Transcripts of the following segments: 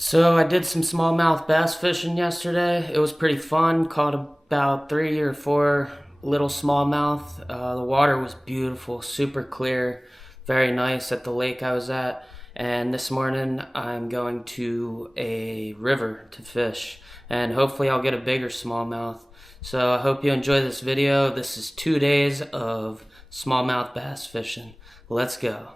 So I did some smallmouth bass fishing yesterday. It was pretty fun. Caught about 3 or 4 little smallmouth. The water was beautiful, super clear, very nice at the lake I was at. And this morning I'm going to a river to fish, and hopefully I'll get a bigger smallmouth. So I hope you enjoy this video. This is 2 days of smallmouth bass fishing. Let's go.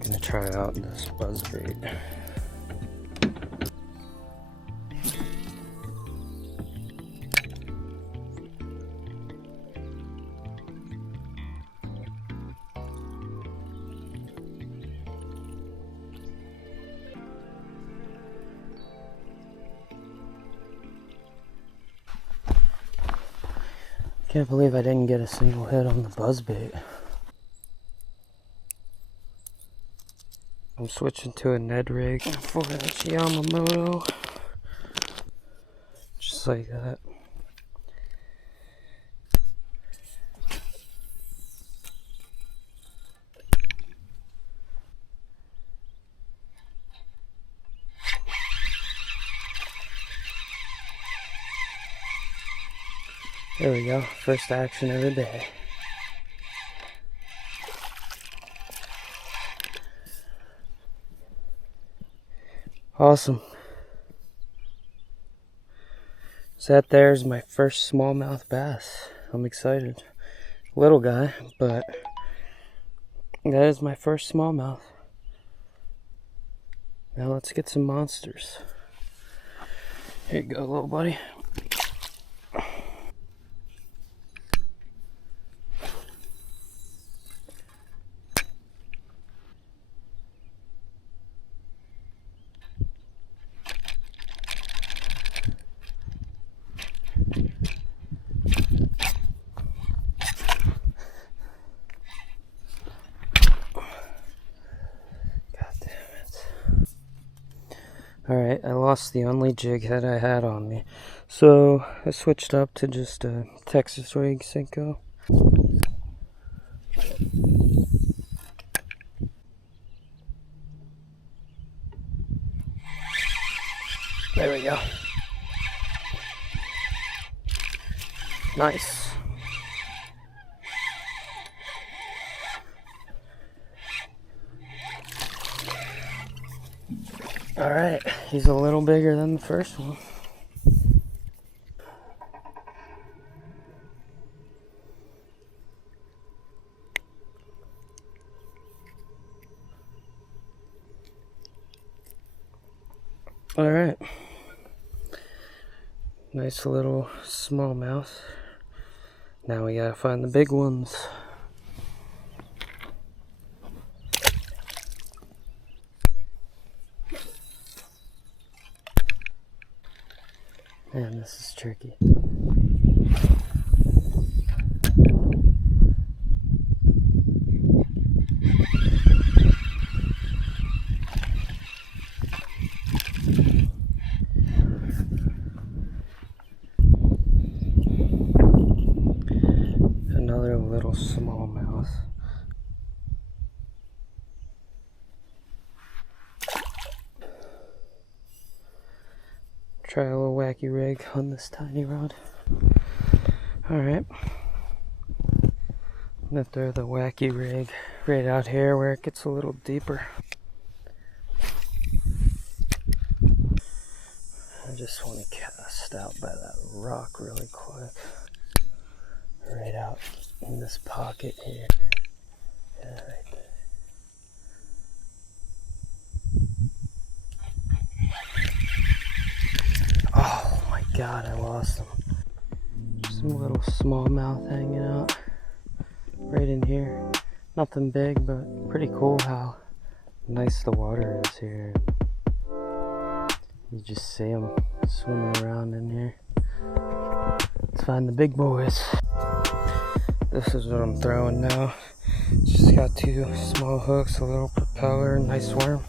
Gonna try out this buzzbait. Can't believe I didn't get a single hit on the buzzbait. I'm switching to a Ned rig for this Yamamoto. Just like that. There we go, first action of the day. Awesome. So that there's my first smallmouth bass. I'm excited. Little guy, but that is my first smallmouth. Now let's get some monsters. Here you go, little buddy. Alright, I lost the only jig head I had on me, so I switched up to just a Texas rig Senko. There we go. Nice. Alright, he's a little bigger than the first one. Alright. Nice little smallmouth. Now we gotta find the big ones. Man, this is tricky. Another little smallmouth. Try a little wacky rig on this tiny rod. Alright. I'm gonna throw the wacky rig right out here where it gets a little deeper. I just want to cast out by that rock really quick. Right out in this pocket here. Yeah, right there. Oh my god, I lost them. Some little smallmouth hanging out right in here. Nothing big, but pretty cool how nice the water is here. You just see them swimming around in here. Let's find the big boys. this is what I'm throwing now. Just got 2 small hooks, a little propeller, nice worm.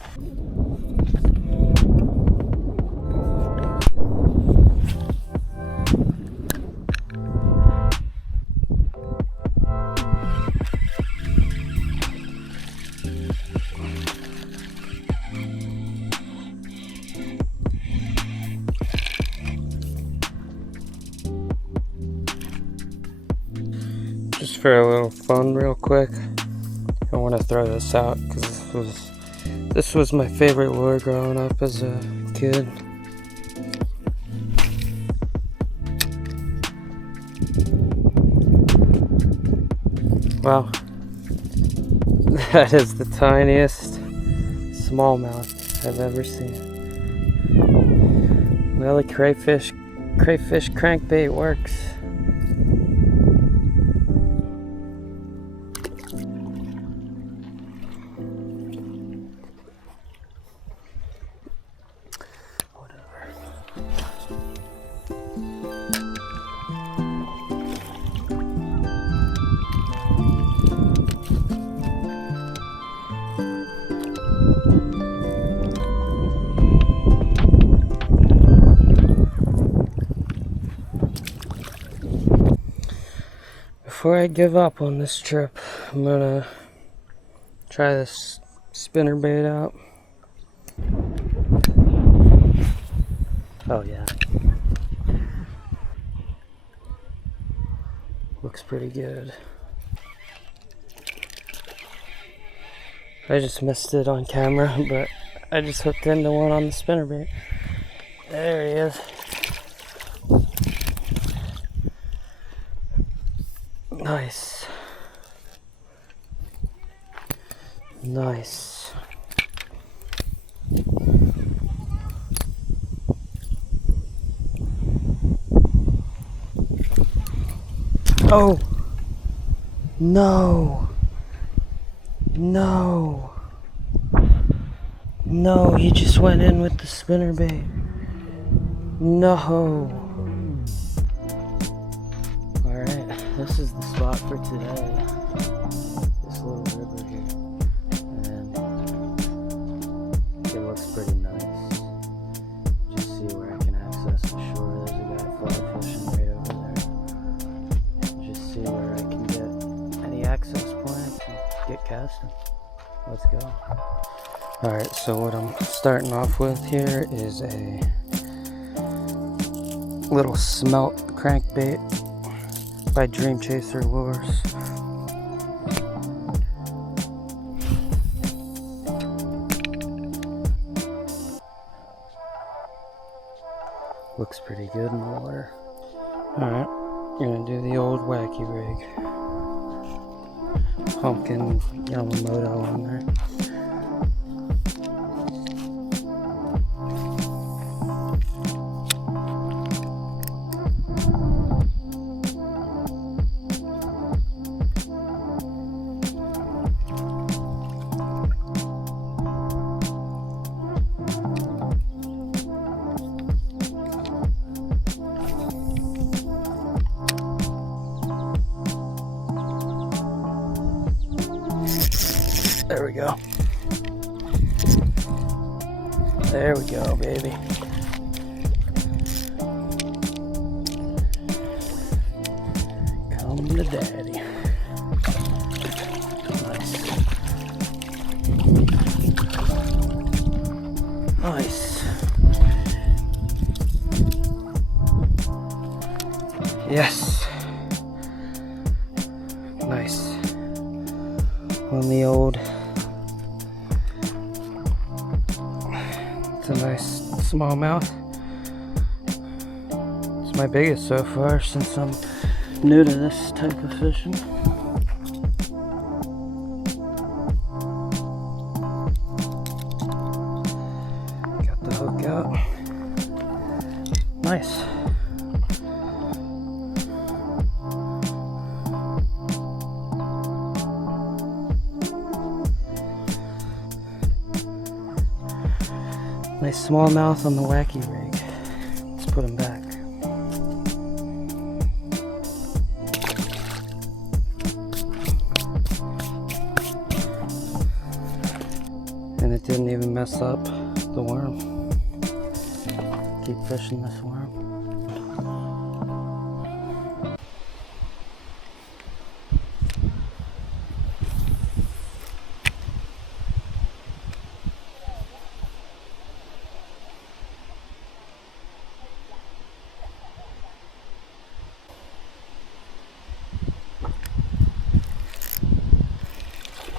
Just for a little fun real quick, I want to throw this out because this was my favorite lure growing up as a kid. Wow, that is the tiniest smallmouth I've ever seen. Well, the crayfish crankbait works. Before I give up on this trip, I'm gonna try this spinnerbait out. Oh yeah. Looks pretty good. I just missed it on camera, but I just hooked into one on the spinnerbait. There he is. Nice. Nice. Oh! No! No! No, he just went in with the spinnerbait. No! This is the spot for today, this little river here, and it looks pretty nice. Just see where I can access the shore. There's a guy fly fishing right over there. Just see where I can get any access points and get casting. Let's go. Alright, so what I'm starting off with here is a little smelt crankbait by Dream Chaser Lures. Looks pretty good in the water. Alright, gonna do the old wacky rig. Pumpkin Yamamoto on there. There we go. There we go, baby. Come to daddy. Nice. Nice. Yes. Nice. On the old. It's a nice smallmouth. It's my biggest so far since I'm new to this type of fishing. Got the hook out. Nice. Nice smallmouth on the wacky rig. Let's put him back. Didn't even mess up the worm. Keep fishing this worm.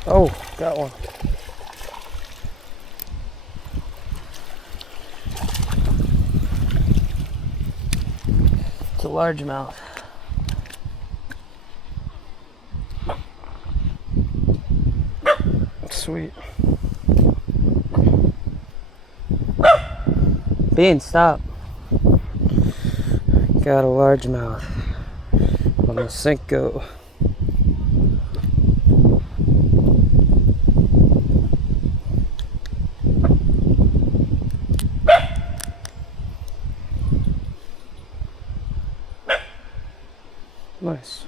Oh, got one. It's a largemouth. Sweet. Bean, stop. Got a largemouth on the Cinco. Nice.